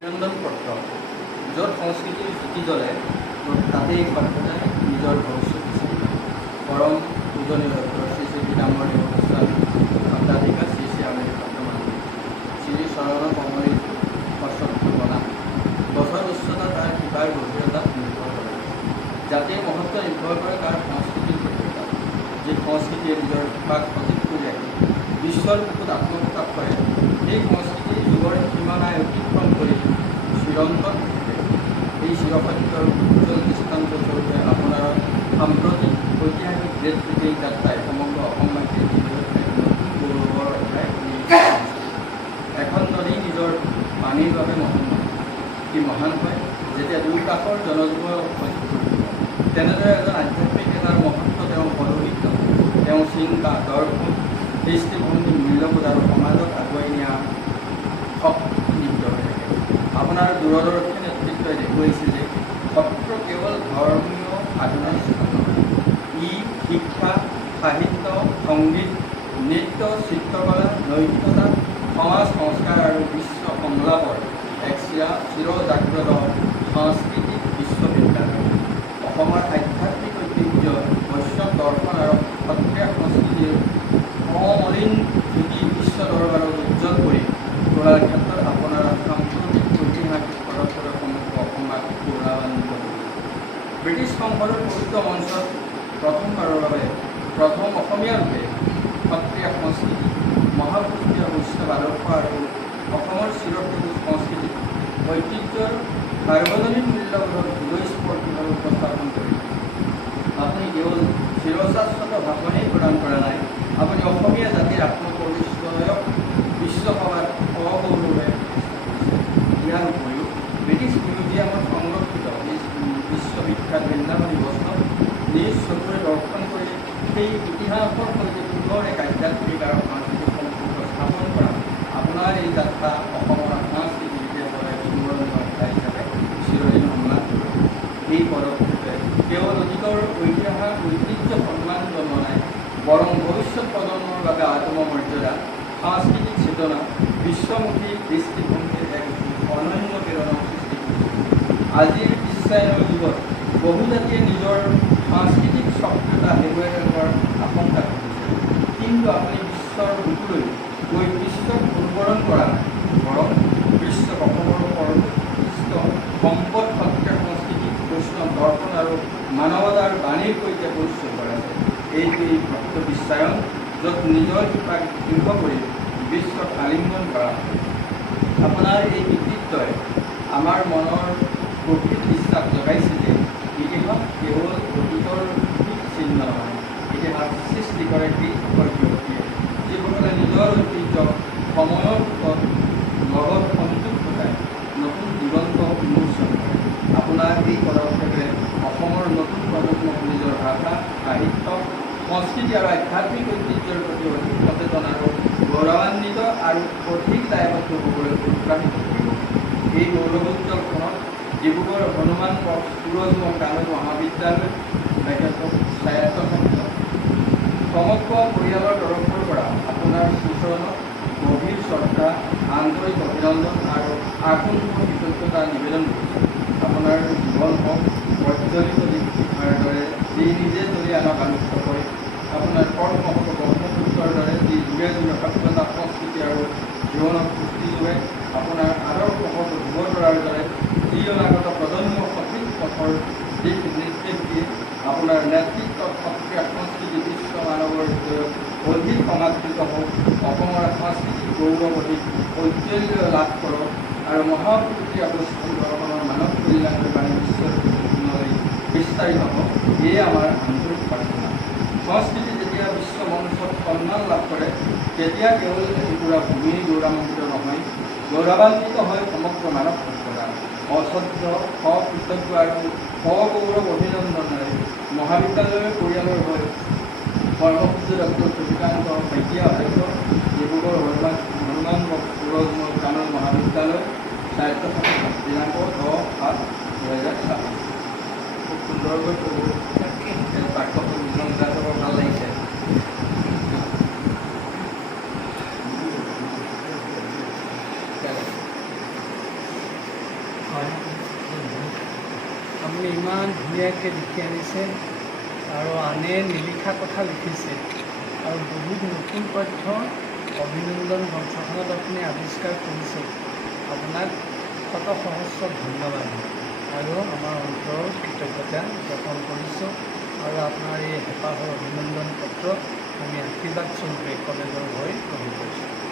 অভিনন্দন পত্ৰ য'ত সংস্কৃতিৰ জ্যোতি জ্বলে তাতেই সভ্যতাই নিজৰ ভৱিষ্যত বিচাৰি পৰম পূজনীয় শ্ৰী শ্ৰী পীতাম্বৰ দেৱগোস্বামী ভট্টাধিকাৰ শ্ৰী শ্ৰী আমেৰি বৰ্তমান শ্ৰী চৰণ কমলী সশ্ৰদ্ধ বনা গছৰ উচ্চতা তাৰ শিপাৰ গভীৰতাত নিৰ্ভৰ কৰে। জাতিৰ মহত্ব নিৰ্ভৰ কৰে তাৰ সংস্কৃতিৰ গভীৰতাত। যি সংস্কৃতিয়ে নিজৰ শিপাক সজীৱ কৰি ৰাখি বিশ্বৰ বুকুত আত্মপ্ৰকাশ কৰে, সেই সংস্কৃতি যুগৰ সীমানাই অতিক্ৰম কৰি চিৰন্তন থাকে। এই চিৰসত্যৰ উজ্জ্বল দৃষ্টান্ত স্বৰূপে আপোনাৰ সাম্প্ৰতিক ঐতিহাসিক গ্ৰেট ব্ৰিটেইন যাত্ৰাই সমগ্ৰ অসমবাসীৰ হৃদয়ত এক নতুন গৌৰৱৰ অধ্যায় খুলি এখন নদী নিজৰ পানীৰ বাবে মহান হয়। সি মহান হয় যেতিয়া দুই কাষৰ জনজীৱ তেনেদৰে এজন আধ্যাত্মিক নেতাৰ মহত্ব তেওঁ পদবিত, তেওঁ চিন্তা, দৰ্শন, দৃষ্টিভংগী, মূল্যবোধ আৰু সমাজক আগুৱাই নিয়া শক্তি নিহিত হৈ থাকে। আপোনাৰ দূৰদৰ্শী নেতৃত্বই দেখুৱাইছে যে সত্ৰ কেৱল ধৰ্মীয় সাধনাৰ স্থান নহয়, ই শিক্ষা, সাহিত্য, সংগীত, নৃত্য, চিত্ৰকলা, নৈতিকতা, সমাজ সংস্কাৰ আৰু বিশ্ব সংলাপৰ এক চিৰজাগ্ৰত সাংস্কৃতিক বিশ্ববিদ্যালয়। অসমৰ আধ্যাত্মিক ঐতিহ্য, বৈষ্ণৱ দৰ্শন আৰু সত্ৰীয়া সংস্কৃতিৰ অমলিন জ্যোতি বিশ্ব দৰবাৰত উজ্জ্বল কৰি তোলাৰ ক্ষেত্ৰত আপোনাৰ সাম্প্ৰতিক ঐতিহাসিক পদক্ষেপে সমগ্ৰ অসমক গৌৰৱান্বিত কৰিব। ব্ৰিটিছ সংসদৰ পবিত্ৰ মঞ্চত প্ৰথমবাৰৰ বাবে প্ৰথম অসমীয়া ৰূপে সত্ৰীয়া সংস্কৃতি, মহাপুৰুষীয় বৈষ্ণৱ আদৰ্শ আৰু অসমৰ চিৰসবুজ সংস্কৃতিক ঐতিহ্যৰ সাৰ্বজনীন মূল্যবোধক হৃদয়স্পৰ্শীভাৱে উপস্থাপন কৰি আপুনি কেৱল চিৰশাশ্বত ভাষণেই প্ৰদান কৰা নাই, আপুনি অসমীয়া জাতিৰ আত্মপৰিচয়ক বিশ্বসভাত অগৌৰৱে ইয়াৰ উপৰিও ব্ৰিটিছ মিউজিয়ামত সংৰক্ষিত বিশ্ববিখ্যাত বৃন্দাবনী বৈষ্ণৱ নিজ চকুৰে দৰ্শন কৰি সেই ইতিহাসৰ সৈতে পুনৰ এক আধ্যাত্মিক আৰু সাংস্কৃতিক সম্পৰ্ক স্থাপন কৰা আপোনাৰ এই যাত্ৰা অসমৰ সাংস্কৃতিক ইতিহাসৰ এক স্মৰণীয় অধ্যায় হিচাপে চিৰদিন সন্মান কৰিব। এই পদক্ষেপে কেৱল অতীতৰ ঐতিহ্য সন্মান জনোৱা নাই, বৰং ভৱিষ্যত প্ৰজন্মৰ বাবে আত্মমৰ্যাদা, সাংস্কৃতিক চেতনা, বিশ্বমুখী দৃষ্টিভংগীৰ এক অনন্য প্ৰেৰণাৰ সৃষ্টি কৰিছে। আজিৰ বিশ্বায়নৰ যুগত বহুজাতিয়ে নিজৰ সাংস্কৃতিক সক্ৰিয়তা হেৰুৱাই পেলোৱাৰ আশংকা কৰিছে, কিন্তু আপুনি বিশ্বৰ বুকুলৈ গৈ বিশ্বক অনুকৰণ কৰা নাই, বৰং বিশ্বক অসমৰ সৰ্বোৎকৃষ্ট সম্পদ সত্ৰীয়া সংস্কৃতি, বৈষ্ণৱ দৰ্শন আৰু মানৱতাৰ বাণীৰ সৈতে পৰিচয় কৰাইছে। এইটোৱেই ভক্ত বিশ্বায়ন, য'ত নিজৰ শিপাক দৃঢ় কৰি বিশ্বক আলিংগন কৰা। আপোনাৰ এই কৃতিত্বই আমাৰ মনৰ গভীৰ বিশ্বাস জগাইছে যে ইতিহাস কেৱল অতীতৰ চিহ্ন নহয়, ইতিহাস সৃষ্টি কৰে সেইসকল ব্যক্তিয়ে যিসকলে নিজৰ ঐতিহ্যক সময়ৰ লগত সংযোগ ঘটাই নতুন দিগন্ত উন্মোচন কৰে। আপোনাৰ এই পদক্ষেপে অসমৰ নতুন প্ৰজন্মক নিজৰ ভাষা, সাহিত্য, সংস্কৃতি আৰু আধ্যাত্মিক ঐতিহ্যৰ প্ৰতি অধিক সচেতন আৰু গৌৰৱান্বিত আৰু অধিক দায়বদ্ধ হ'বলৈ উৎসাহিত কৰিব। এই গৌৰৱোজ্জ্বল খনত ডিব্ৰুগড় হনুমান পথ সুৰজ কানৈ মহাবিদ্যালয় স্বায়ত্তশাসিত সমগ্ৰ পৰিয়ালৰ তৰফৰ পৰা আপোনাৰ সুচৰণত গভীৰ শ্ৰদ্ধা, আন্তৰিক অভিনন্দন আৰু আকণ্ঠ কৃতজ্ঞতা নিবেদন কৰিছোঁ। আপোনাৰ জীৱন হওক প্ৰজ্বলিত দীপ্তিভাৰ দৰে যি নিজে চলি আনক আলোকিত কৰে, আপোনাৰ কৰ্ম হওক ব্ৰহ্মপুত্ৰৰ দৰে যি যুগে যুগে সভ্যতা, সংস্কৃতি আৰু জীৱনক পুষ্টি যোগায়, আপোনাৰ আদৰ্শ হওক ধ্ৰুৱ তৰাৰ দৰে যি অনাগত প্ৰজন্মৰ সঠিক পথৰ দিশ নিৰ্দেশ দিয়ে, আপোনাৰ নেতৃত্বত সত্ৰীয়া সংস্কৃতি বিশ্ব মানৱৰ হৃদয়ত অধিক সমাদৃত হওক, অসমৰ সাংস্কৃতিক গৌৰৱ অধিক ঐশ্বৰ্য লাভ কৰক আৰু মহাপুৰুষীয়া বৈষ্ণৱ দৰ্শনৰ মানৱ কল্যাণৰ বাণী বিশ্বৰ বিস্তাৰিত হওক, এয়ে আমাৰ আন্তৰিক প্ৰাৰ্থনা। সংস্কৃতি যেতিয়া বিশ্ব মঞ্চত সন্মান লাভ কৰে, তেতিয়া কেৱল এটুকুৰা ভূমি গৌৰৱান্বিত নহয়, গৌৰৱান্বিত হয় সমগ্ৰ মানৱ সভ্যতা। অশ্ৰদ্ধ, সকৃতজ্ঞ আৰু সগৌৰৱ অভিনন্দনেৰে মহাবিদ্যালয়ৰ পৰিয়ালৰ হৈ সৰ্বপূজ্য ডক্টৰ চন্দ্ৰকান্ত শইকীয়া অধ্যক্ষ, ডিব্ৰুগড় হনুমান সুৰজ কানৈ মহাবিদ্যালয় স্বায়ত্তশাসিত, দিনাংক 10/7/2024। খুব সুন্দৰকৈ পাঠ্যক্ৰম বিজ্ঞান ভাল লাগিছে। হয়, আপুনি ইমান ধুনীয়াকৈ লিখি আনিছে আৰু আনে নিলিখা কথা লিখিছে আৰু বহুত নতুন তথ্য অভিনন্দন গ্ৰন্থখনত আপুনি আৱিষ্কাৰ কৰিছে। আপোনাক শত সহস্ৰ ধন্যবাদ আৰু আমাৰ অন্তৰৰ কৃতজ্ঞতা জ্ঞাপন কৰিছোঁ আৰু আপোনাৰ এই হেঁপাহৰ অভিনন্দন পত্ৰ আমি আশীৰ্বাদ স্বৰূপে কলেজৰ হৈ গ্ৰহণ কৰিছোঁ।